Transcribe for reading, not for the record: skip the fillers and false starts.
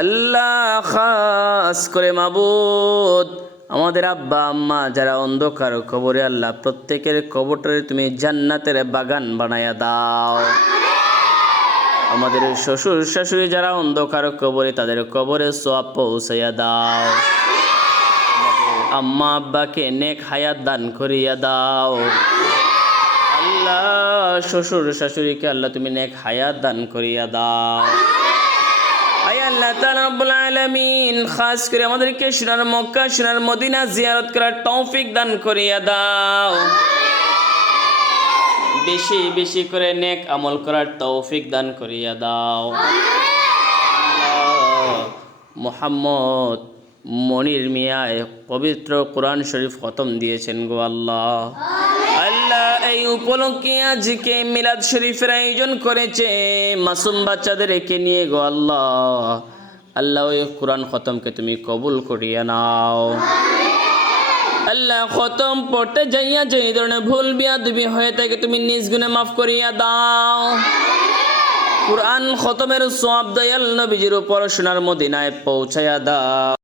আল্লাহ খাস করে মাবুদ আমাদের আব্বা আম্মা যারা অন্ধকার কবরে, আল্লাহ প্রত্যেকের কবরটারে তুমি জান্নাতের বাগান বানায়া দাও। আমাদের শ্বশুর শাশুড়ি যারা অন্ধকার কবরে, তাদের কবরে সওয়াব পৌঁছাইয়া দাও। আম্মা আব্বাকে নেক হায়াত দান করিয়া দাও। আল্লাহ শ্বশুর শাশুড়িকে আল্লাহ তুমি নেক হায়াত দান করিয়া দাও। আয় আল্লাহ তাআলা রব্বুল আলামিন, খাস করে আমাদেরকে সোনার মক্কা সোনার মদিনা জিয়ারত করার তৌফিক দান করিয়া দাও। বেশি বেশি করে নেক আমল করার তৌফিক দান করিয়া দাও। মুহাম্মদ মনির মিয়ায় পবিত্র কোরআন শরীফ খতম দিয়েছেন গো আল্লাহ। আল্লাহ এই উপলক্ষে আজকে মিলাদ শরীফের আয়োজন করেছে মাসুম বাচ্চাদেরকে নিয়ে গো আল্লাহ। আল্লাহ ওই কোরআন খতমকে তুমি কবুল করিয়া নাও। আল্লাহ খতম পড়তে যাইয়া যে ধরনের ভুল বিয়াদবি হয়ে থাকে তুমি নিজ গুণে মাফ করিয়া দাও। কোরআন খতমের সওয়াব দয়াল নবীজির উপর সোনার মদিনায় পৌঁছায়া দাও।